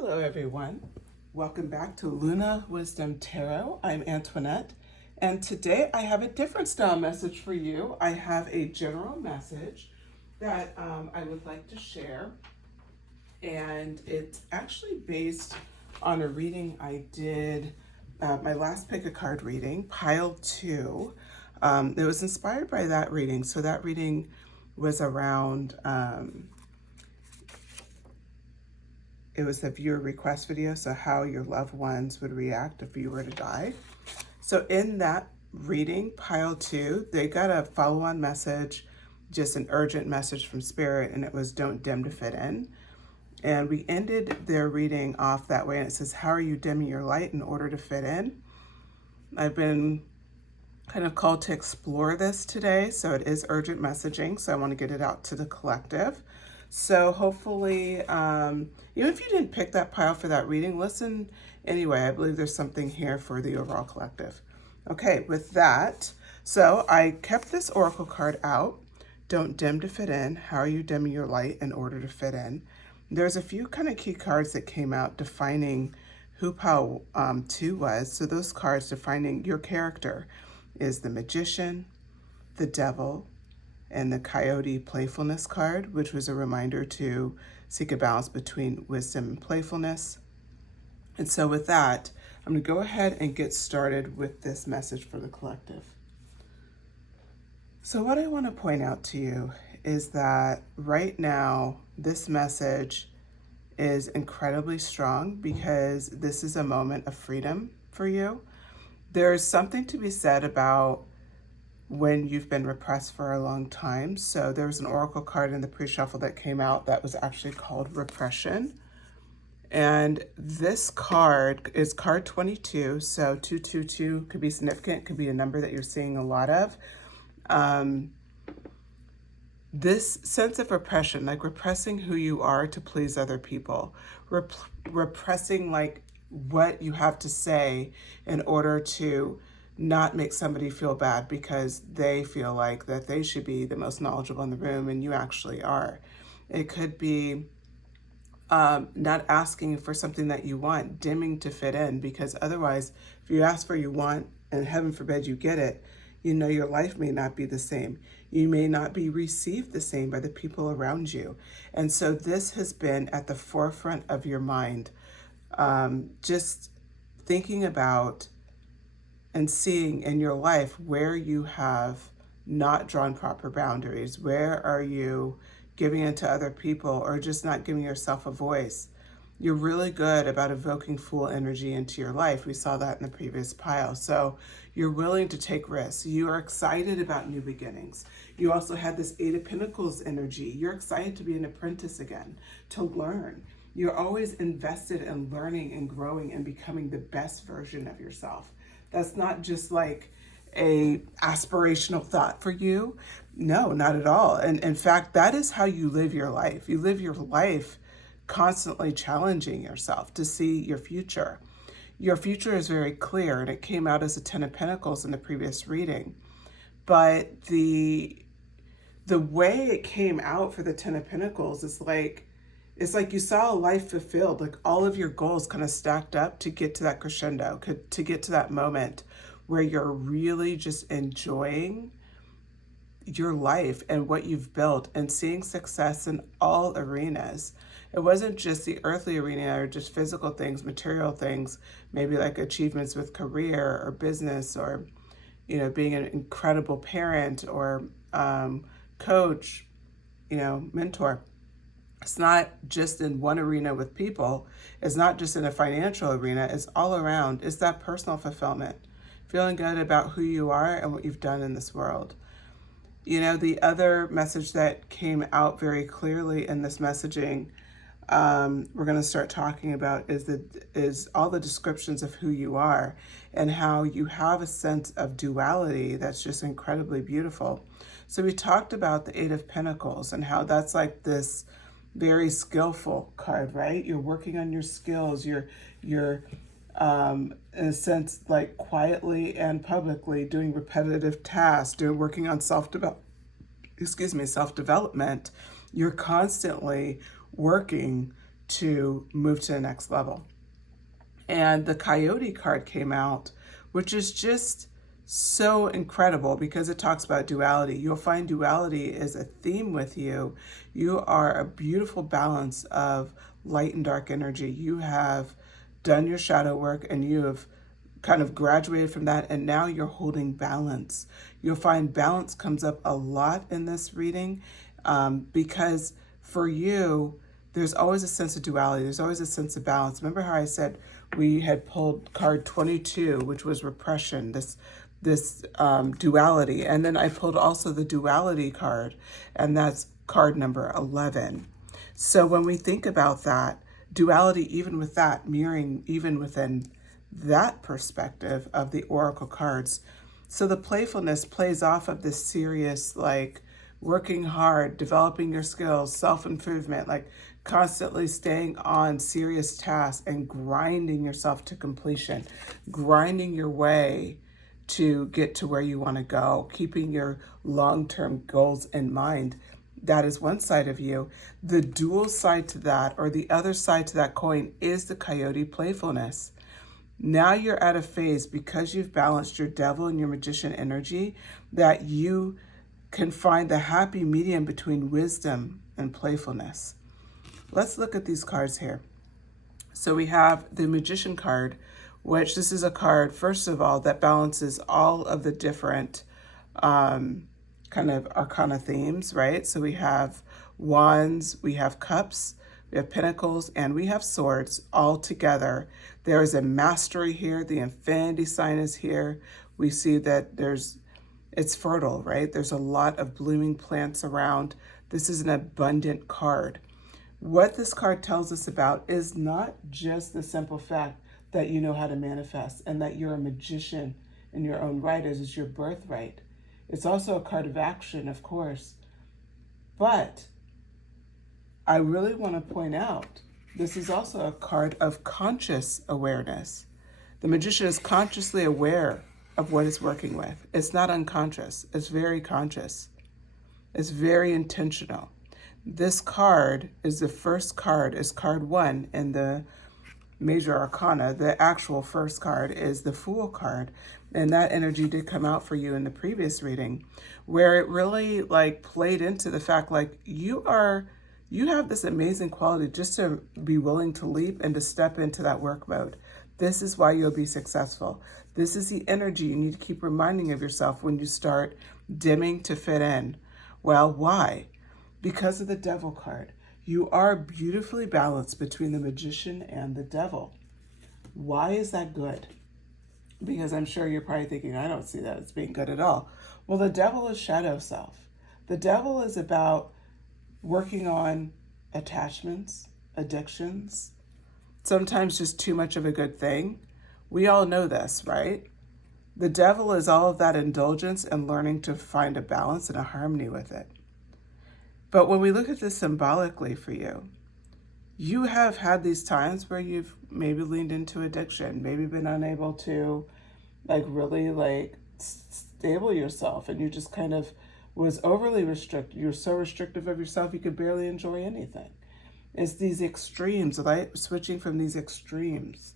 Hello everyone. Welcome back to Luna Wisdom Tarot. I'm Antoinette, and today I have a different style message for you. I have a general message that I would like to share, and it's actually based on a reading I did, my last pick a card reading, pile 2. It was inspired by that reading. So that reading was around it was the viewer request video, so how your loved ones would react if you were to die. So in that reading, pile 2, they got a follow-on message, just an urgent message from Spirit, and it was don't dim to fit in. And we ended their reading off that way, and it says, how are you dimming your light in order to fit in? I've been kind of called to explore this today, so it is urgent messaging, so I want to get it out to the collective. So hopefully, even if you didn't pick that pile for that reading, listen anyway. I believe there's something here for the overall collective. Okay, with that, so I kept this oracle card out. Don't dim to fit in. How are you dimming your light in order to fit in? There's a few kind of key cards that came out defining who pile 2 was. So those cards defining your character is the Magician, the Devil, and the Coyote Playfulness card, which was a reminder to seek a balance between wisdom and playfulness. And so with that, I'm going to go ahead and get started with this message for the collective. So what I want to point out to you is that right now, this message is incredibly strong because this is a moment of freedom for you. There's something to be said about when you've been repressed for a long time. So there was an oracle card in the pre-shuffle that came out that was actually called Repression. And this card is card 22. So 222 could be significant, could be a number that you're seeing a lot of. This sense of repression, like repressing who you are to please other people, repressing like what you have to say in order to not make somebody feel bad because they feel like that they should be the most knowledgeable in the room and you actually are. It could be not asking for something that you want, dimming to fit in, because otherwise, if you ask for you want and heaven forbid you get it, you know your life may not be the same. You may not be received the same by the people around you. And so this has been at the forefront of your mind, just thinking about and seeing in your life where you have not drawn proper boundaries. Where are you giving in to other people or just not giving yourself a voice? You're really good about evoking fool energy into your life. We saw that in the previous pile. So you're willing to take risks. You are excited about new beginnings. You also had this 8 of Pentacles energy. You're excited to be an apprentice again, to learn. You're always invested in learning and growing and becoming the best version of yourself. That's not just like a aspirational thought for you. No, not at all. And in fact, that is how you live your life. You live your life constantly challenging yourself to see your future. Your future is very clear, and it came out as a 10 of Pentacles in the previous reading. But the way it came out for the 10 of Pentacles is like, it's like you saw a life fulfilled, like all of your goals kind of stacked up to get to that crescendo, to get to that moment where you're really just enjoying your life and what you've built and seeing success in all arenas. It wasn't just the earthly arena or just physical things, material things, maybe like achievements with career or business or, being an incredible parent or coach, mentor. It's not just in one arena with people. It's not just in a financial arena. It's all around. It's that personal fulfillment, feeling good about who you are and what you've done in this world. The other message that came out very clearly in this messaging, we're going to start talking about is all the descriptions of who you are and how you have a sense of duality that's just incredibly beautiful. So we talked about the 8 of Pentacles and how that's like this very skillful card, right? You're working on your skills. You're in a sense, like quietly and publicly doing repetitive tasks, working on self-development. You're constantly working to move to the next level. And the Coyote card came out, which is just so incredible because it talks about duality. You'll find duality is a theme with you. You are a beautiful balance of light and dark energy. You have done your shadow work and you have kind of graduated from that, and now you're holding balance. You'll find balance comes up a lot in this reading because for you, there's always a sense of duality. There's always a sense of balance. Remember how I said we had pulled card 22, which was repression, this duality. And then I pulled also the duality card, and that's card number 11. So when we think about that, duality, even with that, mirroring even within that perspective of the oracle cards. So the playfulness plays off of this serious, like working hard, developing your skills, self-improvement, like constantly staying on serious tasks and grinding yourself to completion, grinding your way to get to where you want to go, keeping your long-term goals in mind. That is one side of you. The dual side to that, or the other side to that coin, is the Coyote playfulness. Now you're at a phase, because you've balanced your devil and your magician energy, that you can find the happy medium between wisdom and playfulness. Let's look at these cards here. So we have the Magician card, which this is a card, first of all, that balances all of the different kind of arcana themes, right? So we have wands, we have cups, we have pentacles, and we have swords all together. There is a mastery here. The infinity sign is here. We see that it's fertile, right? There's a lot of blooming plants around. This is an abundant card. What this card tells us about is not just the simple fact that you know how to manifest and that you're a magician in your own right, as is your birthright. It's also a card of action, of course. But I really want to point out, this is also a card of conscious awareness. The magician is consciously aware of what it's working with. It's not unconscious. It's very conscious. It's very intentional. This card is the first card, is card 1 in the major arcana. The actual first card is the Fool card. And that energy did come out for you in the previous reading, where it really like played into the fact like you have this amazing quality just to be willing to leap and to step into that work mode. This is why you'll be successful. This is the energy you need to keep reminding of yourself when you start dimming to fit in. Well, why? Because of the Devil card. You are beautifully balanced between the magician and the devil. Why is that good? Because I'm sure you're probably thinking, I don't see that as being good at all. Well, the devil is shadow self. The devil is about working on attachments, addictions, sometimes just too much of a good thing. We all know this, right? The devil is all of that indulgence and learning to find a balance and a harmony with it. But when we look at this symbolically for you, you have had these times where you've maybe leaned into addiction, maybe been unable to really stable yourself, and you just kind of was overly restricted. You're so restrictive of yourself, you could barely enjoy anything. It's these extremes, right? Switching from these extremes.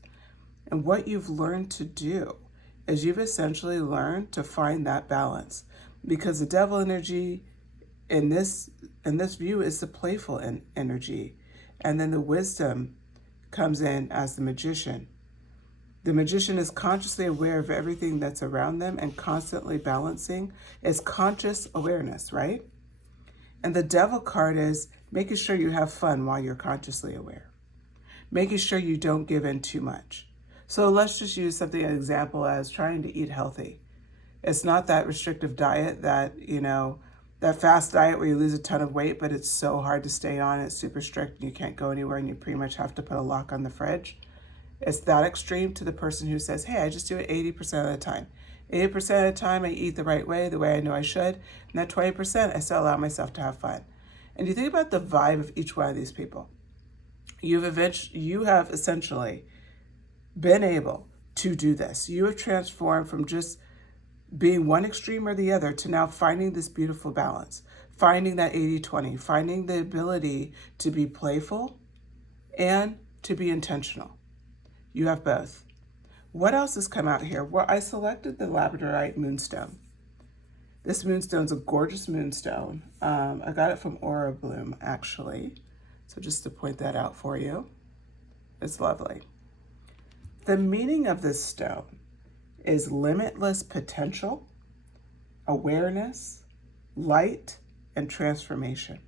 And what you've learned to do is you've essentially learned to find that balance, because the devil energy in this view is the playful energy. And then the wisdom comes in as the magician. The magician is consciously aware of everything that's around them and constantly balancing. It's conscious awareness, right? And the devil card is making sure you have fun while you're consciously aware. Making sure you don't give in too much. So let's just use something, an example as trying to eat healthy. It's not that restrictive diet that, that fast diet where you lose a ton of weight, but it's so hard to stay on. It's super strict and you can't go anywhere and you pretty much have to put a lock on the fridge. It's that extreme to the person who says, hey, I just do it 80% of the time. 80% of the time I eat the right way, the way I know I should. And that 20%, I still allow myself to have fun. And you think about the vibe of each one of these people. You have essentially been able to do this. You have transformed from just being one extreme or the other to now finding this beautiful balance, finding that 80-20, finding the ability to be playful and to be intentional. You have both. What else has come out here? Well, I selected the labradorite moonstone. This moonstone is a gorgeous moonstone. I got it from Aura Bloom, actually. So just to point that out for you, it's lovely. The meaning of this stone is limitless potential, awareness, light, and transformation.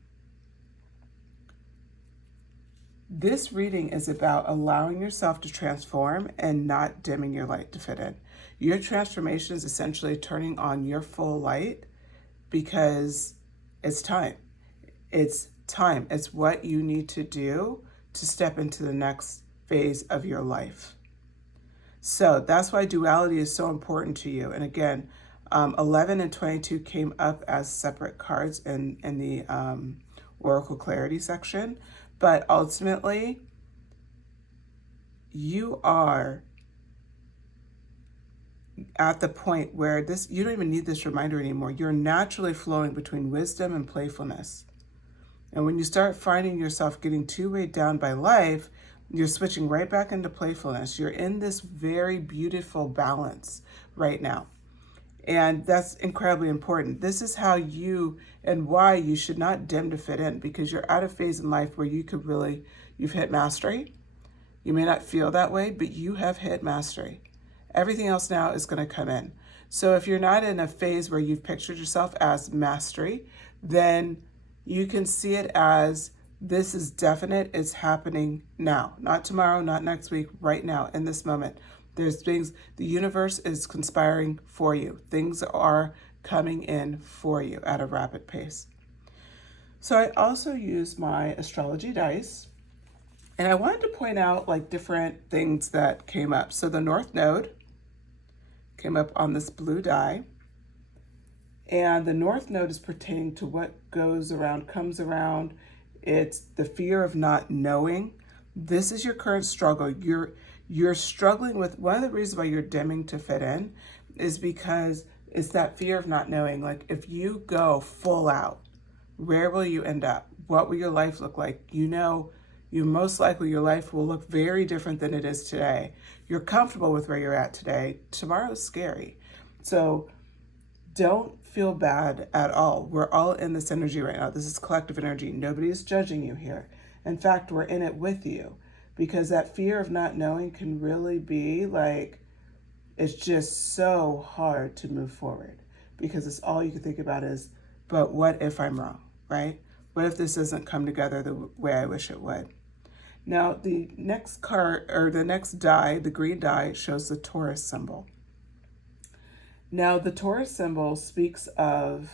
This reading is about allowing yourself to transform and not dimming your light to fit in. Your transformation is essentially turning on your full light because it's time. It's time. It's what you need to do to step into the next phase of your life. So that's why duality is so important to you. And again, 11 and 22 came up as separate cards in the Oracle Clarity section. But ultimately, you are at the point where you don't even need this reminder anymore. You're naturally flowing between wisdom and playfulness. And when you start finding yourself getting too weighed down by life, you're switching right back into playfulness. You're in this very beautiful balance right now. And that's incredibly important. This is how you and why you should not dim to fit in, because you're at a phase in life where you've hit mastery. You may not feel that way, but you have hit mastery. Everything else now is going to come in. So if you're not in a phase where you've pictured yourself as mastery, then you can see it as this is definite. It's happening now, not tomorrow, not next week, right now, in this moment. There's things, the universe is conspiring for you. Things are coming in for you at a rapid pace. So I also use my astrology dice, and I wanted to point out like different things that came up. So the North Node came up on this blue die, and the North Node is pertaining to what goes around, comes around. It's the fear of not knowing. This is your current struggle. You're struggling with, one of the reasons why you're dimming to fit in is because it's that fear of not knowing. Like if you go full out, where will you end up? What will your life look like? You most likely your life will look very different than it is today. You're comfortable with where you're at today. Tomorrow is scary. So don't feel bad at all. We're all in this energy right now. This is collective energy. Nobody is judging you here. In fact, we're in it with you. Because that fear of not knowing can really be like, it's just so hard to move forward. Because it's all you can think about is, but what if I'm wrong, right? What if this doesn't come together the way I wish it would? Now, the next card, or the next die, the green die, shows the Taurus symbol. Now, the Taurus symbol speaks of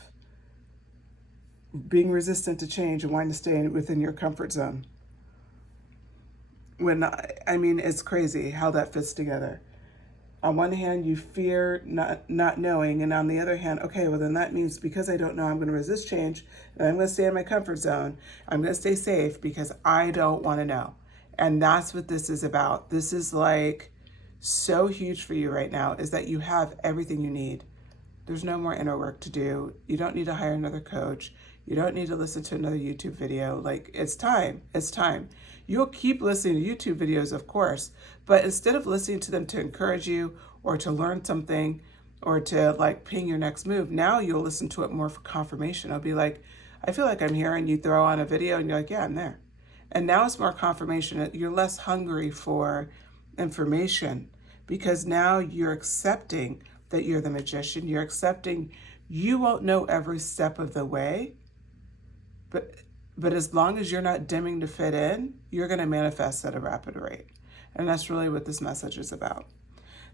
being resistant to change and wanting to stay within your comfort zone. It's crazy how that fits together. On one hand, you fear not knowing, and on the other hand, okay, well then that means because I don't know, I'm going to resist change, and I'm going to stay in my comfort zone. I'm going to stay safe because I don't want to know. And that's what this is about. This is like so huge for you right now, is that you have everything you need. There's no more inner work to do. You don't need to hire another coach. You don't need to listen to another YouTube video. Like, it's time. It's time. You'll keep listening to YouTube videos, of course, but instead of listening to them to encourage you or to learn something or to like ping your next move, now you'll listen to it more for confirmation. It'll be like, I feel like I'm here, and you throw on a video and you're like, yeah, I'm there. And now it's more confirmation. You're less hungry for information because now you're accepting that you're the magician. You're accepting you won't know every step of the way, but as long as you're not dimming to fit in, you're going to manifest at a rapid rate. And that's really what this message is about.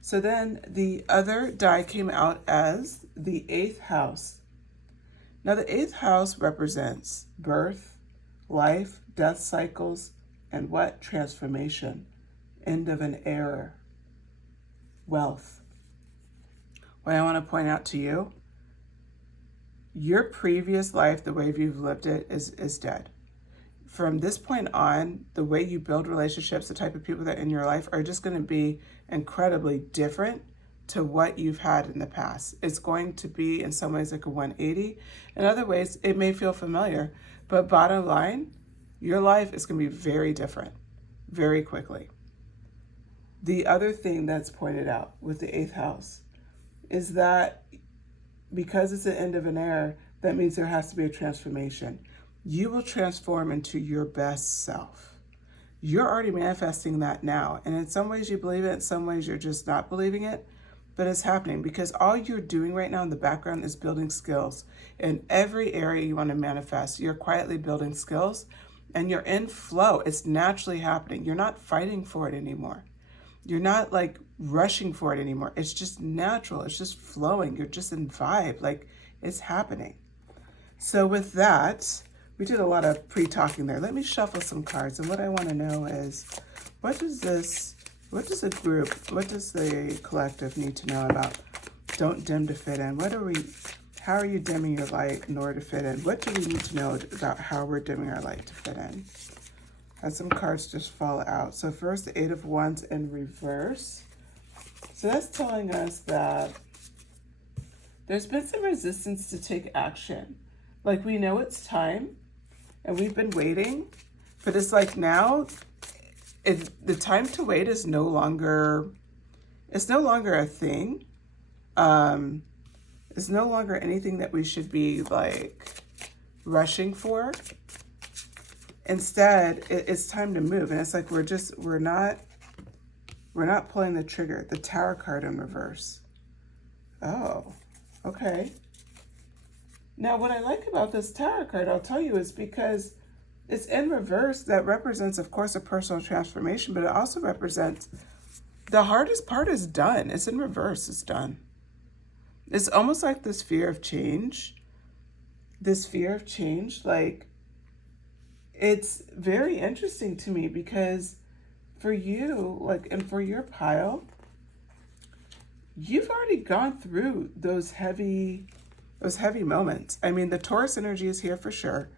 So then the other die came out as the 8th house. Now the 8th house represents birth, life, death cycles, and what? Transformation, end of an era, wealth. What I want to point out to you, your previous life, the way you've lived it, is dead. From this point on, the way you build relationships, the type of people that are in your life are just going to be incredibly different to what you've had in the past. It's going to be in some ways like a 180. In other ways, it may feel familiar, but bottom line, your life is going to be very different. very quickly. The other thing that's pointed out with the 8th house is that because it's the end of an era, that means there has to be a transformation. You will transform into your best self. You're already manifesting that now. And in some ways you believe it, in some ways you're just not believing it. But it's happening because all you're doing right now in the background is building skills. In every area you want to manifest, you're quietly building skills and you're in flow. It's naturally happening. You're not fighting for it anymore. You're not like rushing for it anymore. It's just natural. It's just flowing. You're just in vibe. Like it's happening. So with that, we did a lot of pre-talking there. Let me shuffle some cards. And what I want to know is, what does a group, what does the collective need to know about don't dim to fit in? How are you dimming your light in order to fit in? What do we need to know about how we're dimming our light to fit in? Had some cards just fall out. So first, the 8 of Wands in reverse. So that's telling us that there's been some resistance to take action. Like we know it's time and we've been waiting, but it's like now the time to wait is no longer a thing. It's no longer anything that we should be like rushing for. Instead, it's time to move. And it's like we're not pulling the trigger. The Tower card in reverse. Oh, okay. Now, what I like about this Tower card, I'll tell you, is because it's in reverse. That represents, of course, a personal transformation, but it also represents the hardest part is done. It's in reverse. It's done. It's almost like this fear of change. Like, it's very interesting to me because for you, like, and for your pile, you've already gone through those heavy moments. I mean, the Taurus energy is here for sure,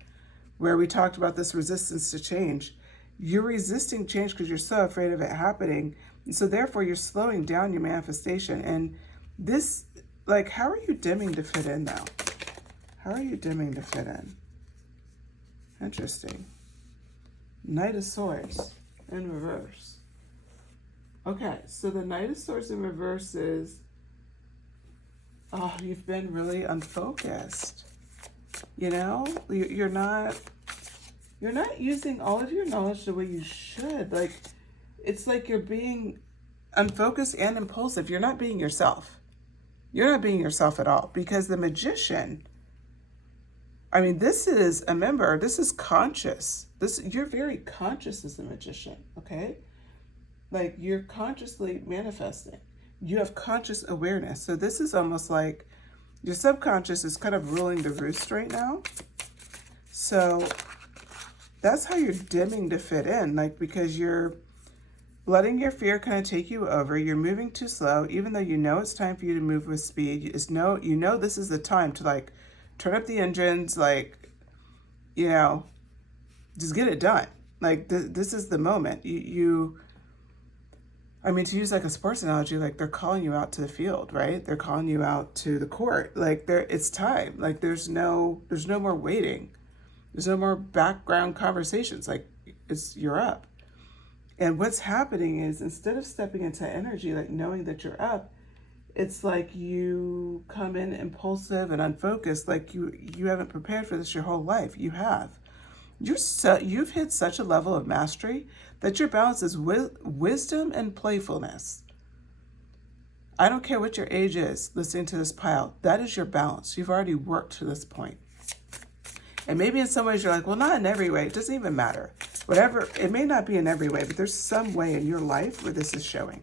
where we talked about this resistance to change. You're resisting change because you're so afraid of it happening. And so therefore you're slowing down your manifestation. And this, like, how are you dimming to fit in now? How are you dimming to fit in? Interesting. Knight of Swords in reverse. Okay, so the Knight of Swords in reverse is, oh, you've been really unfocused. You know, you're not using all of your knowledge the way you should. Like, it's like you're being unfocused and impulsive. You're not being yourself. You're not being yourself at all, because the Magician, I mean, this is conscious. You're very conscious as a magician, okay? Like, you're consciously manifesting. You have conscious awareness. So this is almost like your subconscious is kind of ruling the roost right now. So that's how you're dimming to fit in, like, because you're letting your fear kind of take you over. You're moving too slow, even though you know it's time for you to move with speed. You know this is the time to, like, turn up the engines, like, you know, just get it done. Like, this is the moment. I mean, to use like a sports analogy, like, they're calling you out to the field, right? They're calling you out to the court. Like, it's time. Like, there's no more waiting. There's no more background conversations. Like, you're up. And what's happening is, instead of stepping into energy, like knowing that you're up, it's like you come in impulsive and unfocused, like you haven't prepared for this your whole life. You have. You've hit such a level of mastery that your balance is wisdom and playfulness. I don't care what your age is, listening to this pile, that is your balance. You've already worked to this point. And maybe in some ways you're like, well, not in every way. It doesn't even matter. Whatever, it may not be in every way, but there's some way in your life where this is showing.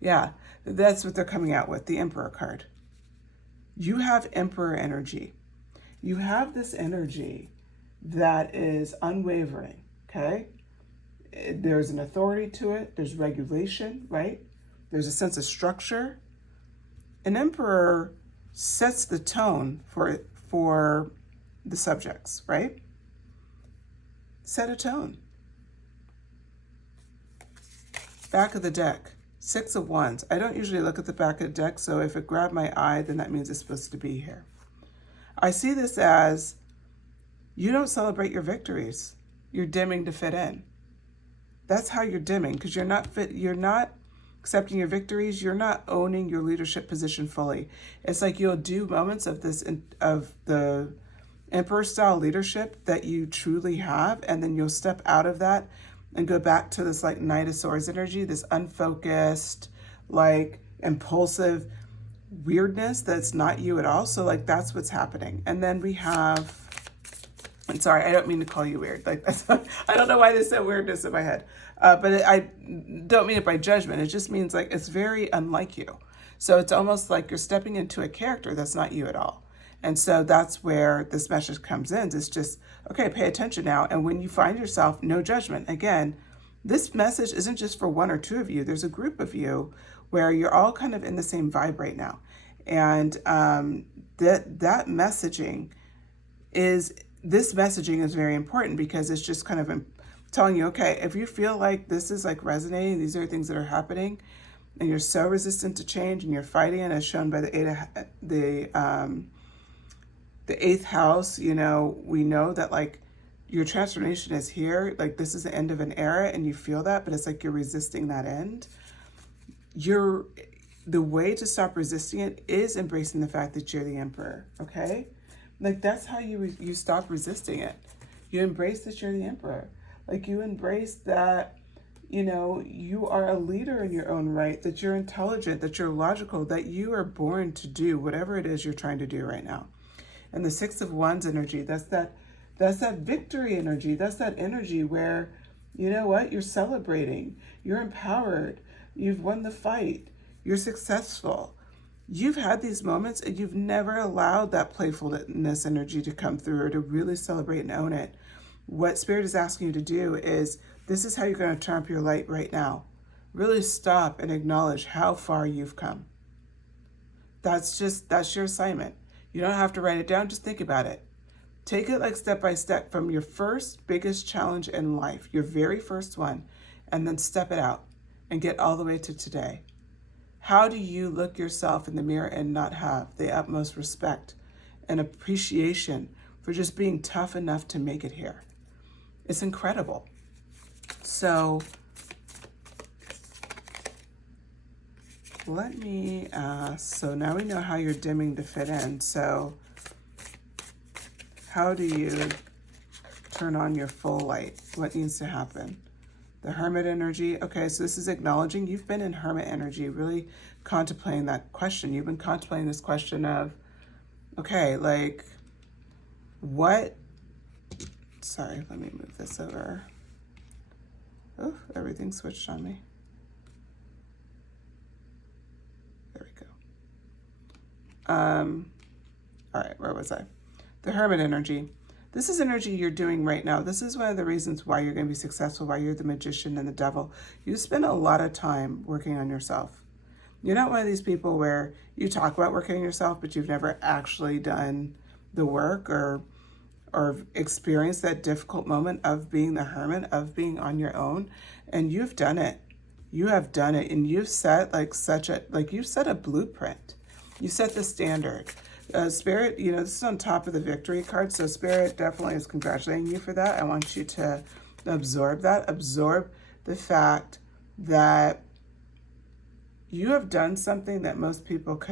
Yeah, that's what they're coming out with, the Emperor card. You have Emperor energy. You have this energy that is unwavering, okay? There's an authority to it. There's regulation, right? There's a sense of structure. An Emperor sets the tone for the subjects, right? Set a tone. Back of the deck, 6 of Wands. I don't usually look at the back of the deck, so if it grabbed my eye, then that means it's supposed to be here. I see this as, you don't celebrate your victories. You're dimming to fit in. That's how you're dimming, because you're not fit. You're not accepting your victories. You're not owning your leadership position fully. It's like you'll do moments of this, of the emperor style leadership that you truly have, and then you'll step out of that and go back to this like Knight of Swords energy, this unfocused, like impulsive weirdness that's not you at all. So like that's what's happening. And then we have, and sorry, I don't mean to call you weird. Like that's I don't know why there's so weirdness in my head, I don't mean it by judgment. It just means like it's very unlike you. So it's almost like you're stepping into a character that's not you at all. And so that's where this message comes in. It's just, okay, pay attention now. And when you find yourself, no judgment. Again, this message isn't just for one or two of you. There's a group of you where you're all kind of in the same vibe right now. And that messaging is, this messaging is very important, because it's just kind of telling you, okay, if you feel like this is like resonating, these are things that are happening, and you're so resistant to change and you're fighting it, as shown by the eighth house, you know, we know that like your transformation is here. Like this is the end of an era and you feel that, but it's like you're resisting that end. The way to stop resisting it is embracing the fact that you're the emperor, okay? Like that's how you stop resisting it. You embrace that you're the emperor. Like you embrace that, you know, you are a leader in your own right, that you're intelligent, that you're logical, that you are born to do whatever it is you're trying to do right now. And the Six of Wands energy, that's that victory energy. That's that energy where, you know what, you're celebrating, you're empowered, you've won the fight, you're successful. You've had these moments and you've never allowed that playfulness energy to come through, or to really celebrate and own it. What Spirit is asking you to do is, this is how you're going to turn up your light right now. Really stop and acknowledge how far you've come. That's your assignment. You don't have to write it down, just think about it. Take it like step by step from your first biggest challenge in life, your very first one, and then step it out and get all the way to today. How do you look yourself in the mirror and not have the utmost respect and appreciation for just being tough enough to make it here? It's incredible. So let me ask, so now we know how you're dimming to fit in. So how do you turn on your full light? What needs to happen? The Hermit energy. Okay, so this is acknowledging you've been in Hermit energy, really contemplating that question. You've been contemplating this question of, okay, like what, sorry, let me move this over. Oh, everything switched on me. There we go. All right, where was I? The Hermit energy. This is energy you're doing right now. This is one of the reasons why you're going to be successful, why you're the magician and the devil. You spend a lot of time working on yourself. You're not one of these people where you talk about working on yourself, but you've never actually done the work or experienced that difficult moment of being the hermit, of being on your own. And you've done it. You have done it. And you've set you've set a blueprint. You set the standard. Spirit, you know, this is on top of the victory card. So Spirit definitely is congratulating you for that. I want you to absorb that. Absorb the fact that you have done something that most people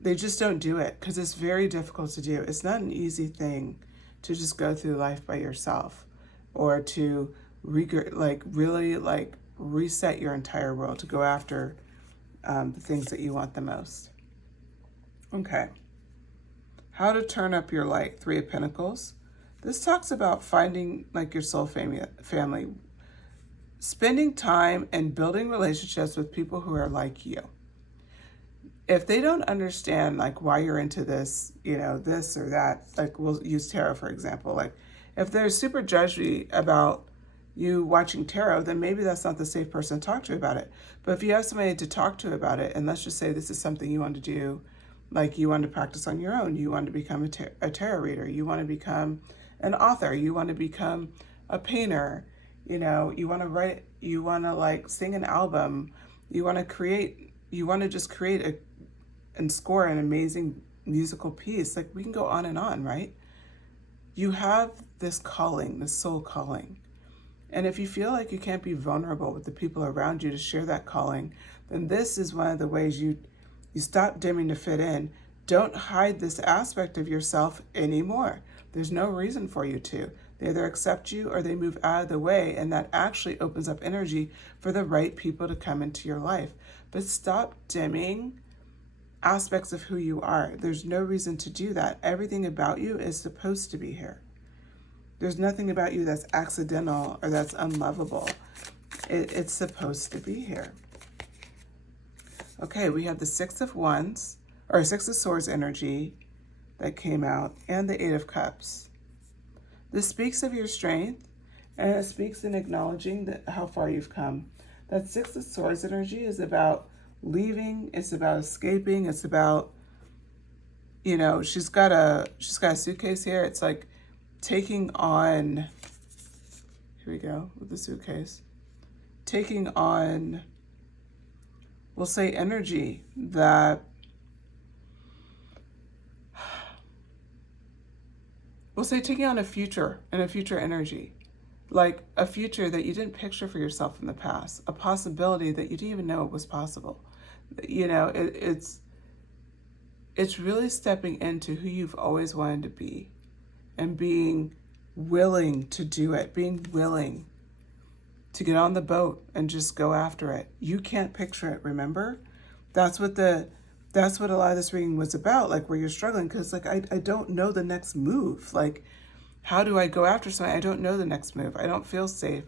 they just don't do it, because it's very difficult to do. It's not an easy thing to just go through life by yourself, or to really reset your entire world, to go after the things that you want the most. Okay. How to turn up your light. Three of Pentacles. This talks about finding like your soul family, spending time and building relationships with people who are like you. If they don't understand like why you're into this, you know, this or that, like we'll use tarot for example, like if they're super judgy about you watching tarot, then maybe that's not the safe person to talk to about it. But if you have somebody to talk to about it, and let's just say this is something you want to do, like you want to practice on your own, you want to become a tarot reader, you want to become an author, you want to become a painter, you know, you want to write, you want to like sing an album, you want to just create and score an amazing musical piece. Like we can go on and on, right? You have this calling, this soul calling. And if you feel like you can't be vulnerable with the people around you to share that calling, then this is one of the ways you stop dimming to fit in. Don't hide this aspect of yourself anymore. There's no reason for you to. They either accept you or they move out of the way, and that actually opens up energy for the right people to come into your life. But stop dimming aspects of who you are. There's no reason to do that. Everything about you is supposed to be here. There's nothing about you that's accidental or that's unlovable. It's supposed to be here. Okay, we have the Six of Wands, or Six of Swords energy that came out, and the Eight of Cups. This speaks of your strength, and it speaks in acknowledging that how far you've come. That Six of Swords energy is about leaving, it's about escaping, it's about, you know, she's got a suitcase here. It's like taking on, here we go with the suitcase, taking on, we'll say, energy that, we'll say taking on a future and a future energy, like a future that you didn't picture for yourself in the past, a possibility that you didn't even know it was possible. You know, it's really stepping into who you've always wanted to be and being willing to do it, being willing to get on the boat and just go after it. You can't picture it, remember? That's what a lot of this reading was about, like where you're struggling, because like I don't know the next move. Like, how do I go after something? I don't know the next move. I don't feel safe.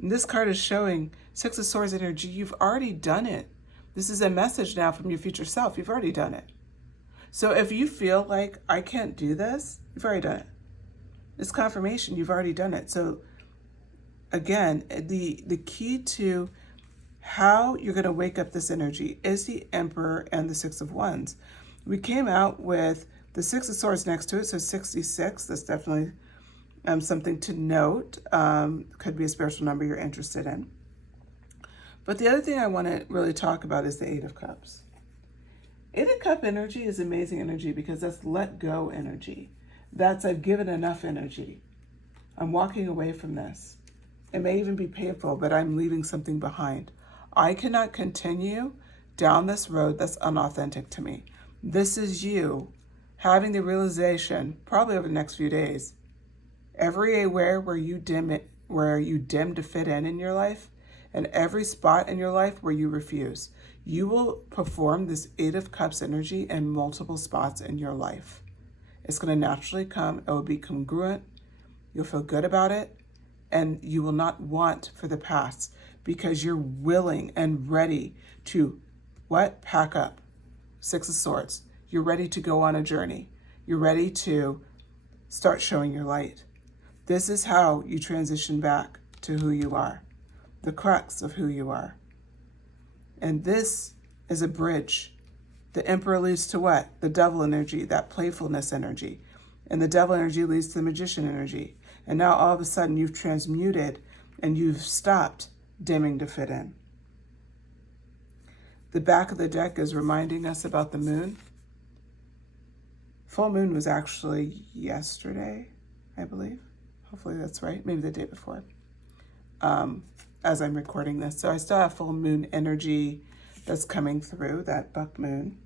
And this card is showing Six of Swords energy. You've already done it. This is a message now from your future self. You've already done it. So if you feel like I can't do this, you've already done it. It's confirmation. You've already done it. So again, the key to how you're going to wake up this energy is the Emperor and the Six of Wands. We came out with the Six of Swords next to it, so 66. That's definitely something to note. Could be a spiritual number you're interested in. But the other thing I want to really talk about is the Eight of Cups. Eight of Cup energy is amazing energy because that's let go energy. That's I've given enough energy. I'm walking away from this. It may even be painful, but I'm leaving something behind. I cannot continue down this road that's unauthentic to me. This is you having the realization, probably over the next few days, everywhere where you dim to fit in your life, and every spot in your life where you refuse. You will perform this Eight of Cups energy in multiple spots in your life. It's going to naturally come. It will be congruent. You'll feel good about it. And you will not want for the past because you're willing and ready to, what? Pack up. Six of Swords. You're ready to go on a journey. You're ready to start showing your light. This is how you transition back to who you are, the crux of who you are. And this is a bridge. The Emperor leads to what? The Devil energy, that playfulness energy. And the Devil energy leads to the Magician energy. And now all of a sudden you've transmuted and you've stopped dimming to fit in. The back of the deck is reminding us about the moon. Full moon was actually yesterday, I believe. Hopefully that's right. Maybe the day before. As I'm recording this. So I still have full moon energy that's coming through, that buck moon.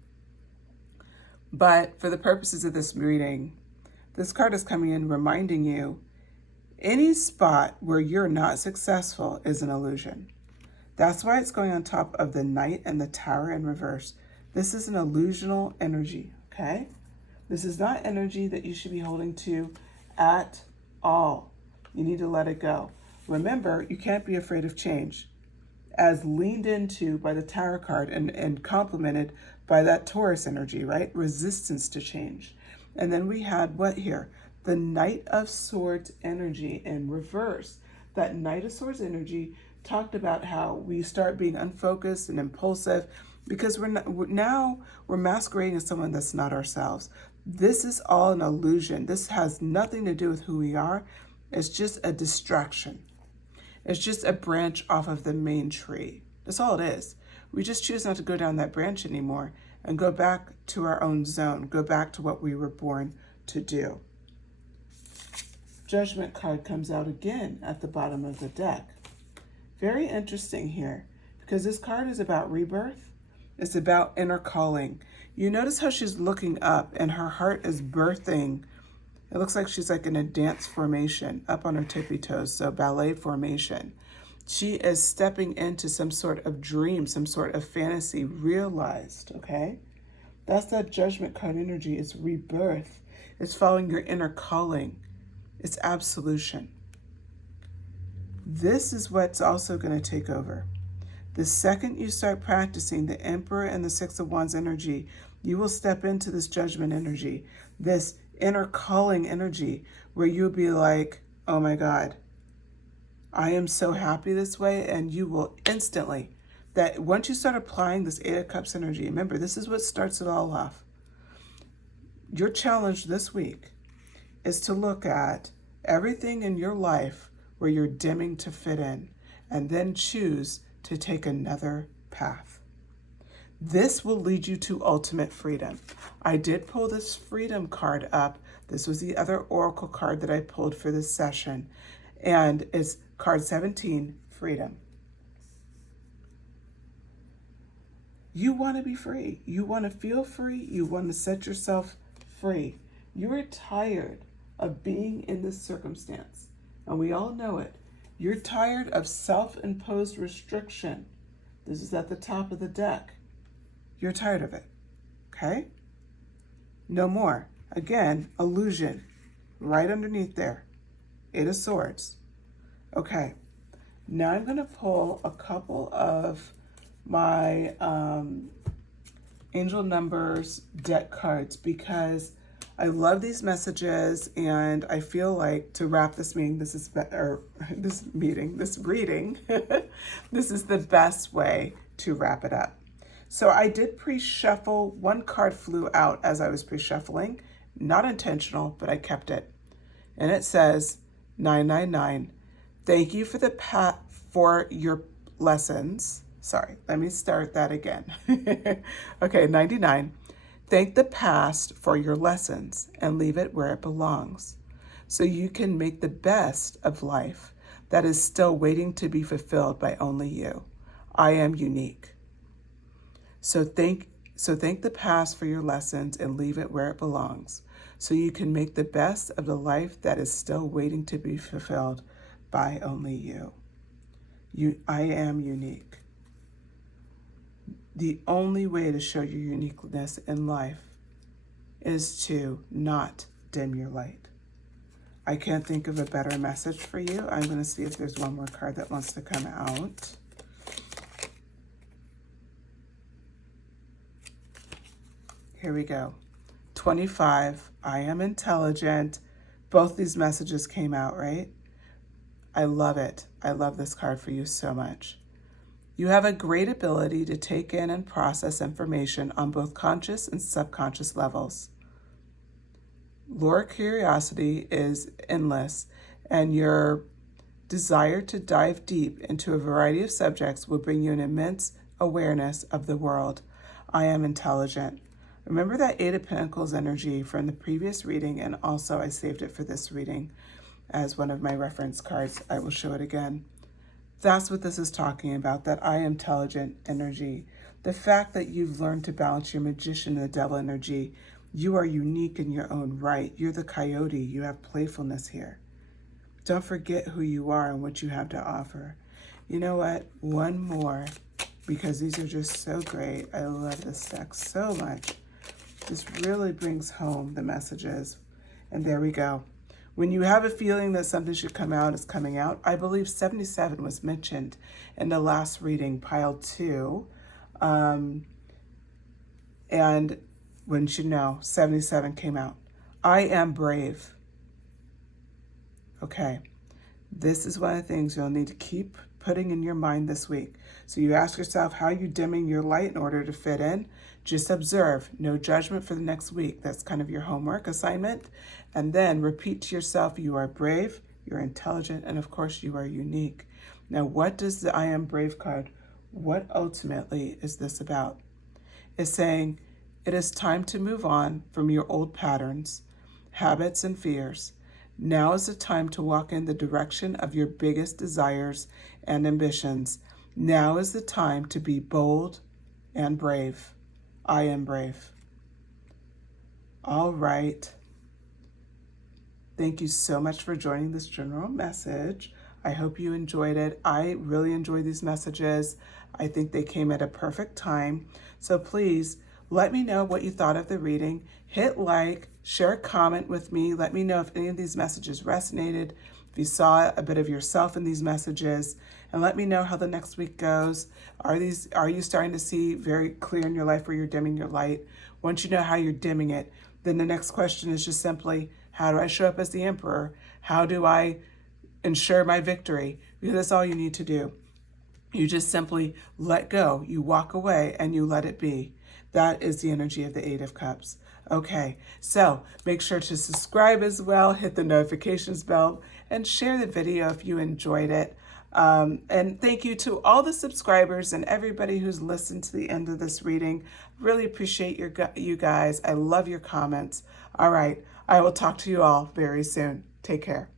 But for the purposes of this reading, this card is coming in reminding you any spot where you're not successful is an illusion. That's why it's going on top of the Knight and the Tower in reverse. This is an illusional energy, okay? This is not energy that you should be holding to at all. You need to let it go. Remember, you can't be afraid of change. As leaned into by the Tower card and complemented by that Taurus energy, right? Resistance to change. And then we had what here? The Knight of Swords energy in reverse. That Knight of Swords energy talked about how we start being unfocused and impulsive because we're masquerading as someone that's not ourselves. This is all an illusion. This has nothing to do with who we are. It's just a distraction. It's just a branch off of the main tree. That's all it is. We just choose not to go down that branch anymore and go back to our own zone, go back to what we were born to do. Judgment card comes out again at the bottom of the deck. Very interesting here, because this card is about rebirth. It's about inner calling. You notice how she's looking up and her heart is birthing. It looks like she's like in a dance formation, up on her tippy toes, so ballet formation. She is stepping into some sort of dream, some sort of fantasy realized, okay? That's that Judgment card energy. It's rebirth. It's following your inner calling. It's absolution. This is what's also going to take over. The second you start practicing the Emperor and the Six of Wands energy, you will step into this Judgment energy, this inner calling energy, where you'll be like, oh my God, I am so happy this way. And you will instantly, that once you start applying this Eight of Cups energy, remember, this is what starts it all off. Your challenge this week is to look at everything in your life where you're dimming to fit in, and then choose to take another path. This will lead you to ultimate freedom. I did pull this freedom card up. This was the other oracle card that I pulled for this session, and it's card 17, freedom. You want to be free. You want to feel free. You want to set yourself free. You're tired of being in this circumstance, and we all know it. You're tired of self-imposed restriction. This is at the top of the deck. You're tired of it, okay? No more. Again, illusion, right underneath there. Eight of Swords. Okay, now I'm going to pull a couple of my angel numbers deck cards, because I love these messages, and I feel like to wrap this meeting, this is this reading, this is the best way to wrap it up. So I did pre-shuffle. One card flew out as I was pre-shuffling, not intentional, but I kept it. And it says 999. Thank you for your lessons. Sorry, let me start that again. Okay, 99. Thank the past for your lessons and leave it where it belongs, so you can make the best of life that is still waiting to be fulfilled by only you. I am unique. So thank the past for your lessons and leave it where it belongs, so you can make the best of the life that is still waiting to be fulfilled by only you. I am unique. The only way to show your uniqueness in life is to not dim your light. I can't think of a better message for you. I'm going to see if there's one more card that wants to come out. Here we go. 25, I am intelligent. Both these messages came out, right? I love it. I love this card for you so much. You have a great ability to take in and process information on both conscious and subconscious levels. Your curiosity is endless, and your desire to dive deep into a variety of subjects will bring you an immense awareness of the world. I am intelligent. Remember that Eight of Pentacles energy from the previous reading, and also I saved it for this reading as one of my reference cards. I will show it again. That's what this is talking about, that I am intelligent energy. The fact that you've learned to balance your Magician and the Devil energy. You are unique in your own right. You're the coyote. You have playfulness here. Don't forget who you are and what you have to offer. You know what? One more, because these are just so great. I love this deck so much. This really brings home the messages. And there we go. When you have a feeling that something should come out, it's coming out. I believe 77 was mentioned in the last reading, pile 2. And wouldn't you know, 77 came out. I am brave. Okay. This is one of the things you'll need to keep putting in your mind this week. So you ask yourself, how are you dimming your light in order to fit in? Just observe. No judgment for the next week. That's kind of your homework assignment. And then repeat to yourself, you are brave, you're intelligent, and of course you are unique. Now, what does the I am brave card, what ultimately is this about? It's saying it is time to move on from your old patterns, habits, and fears. Now is the time to walk in the direction of your biggest desires and ambitions. Now is the time to be bold and brave. I am brave. All right. Thank you so much for joining this general message. I hope you enjoyed it. I really enjoy these messages. I think they came at a perfect time. So please let me know what you thought of the reading. Hit like, share a comment with me. Let me know if any of these messages resonated, if you saw a bit of yourself in these messages, and let me know how the next week goes. Are you starting to see very clear in your life where you're dimming your light? Once you know how you're dimming it, then the next question is just simply, how do I show up as the Emperor? How do I ensure my victory? Because that's all you need to do. You just simply let go. You walk away and you let it be. That is the energy of the Eight of Cups. Okay, so make sure to subscribe as well, hit the notifications bell, and share the video if you enjoyed it. And thank you to all the subscribers and everybody who's listened to the end of this reading. Really appreciate you guys. I love your comments. All right, I will talk to you all very soon. Take care.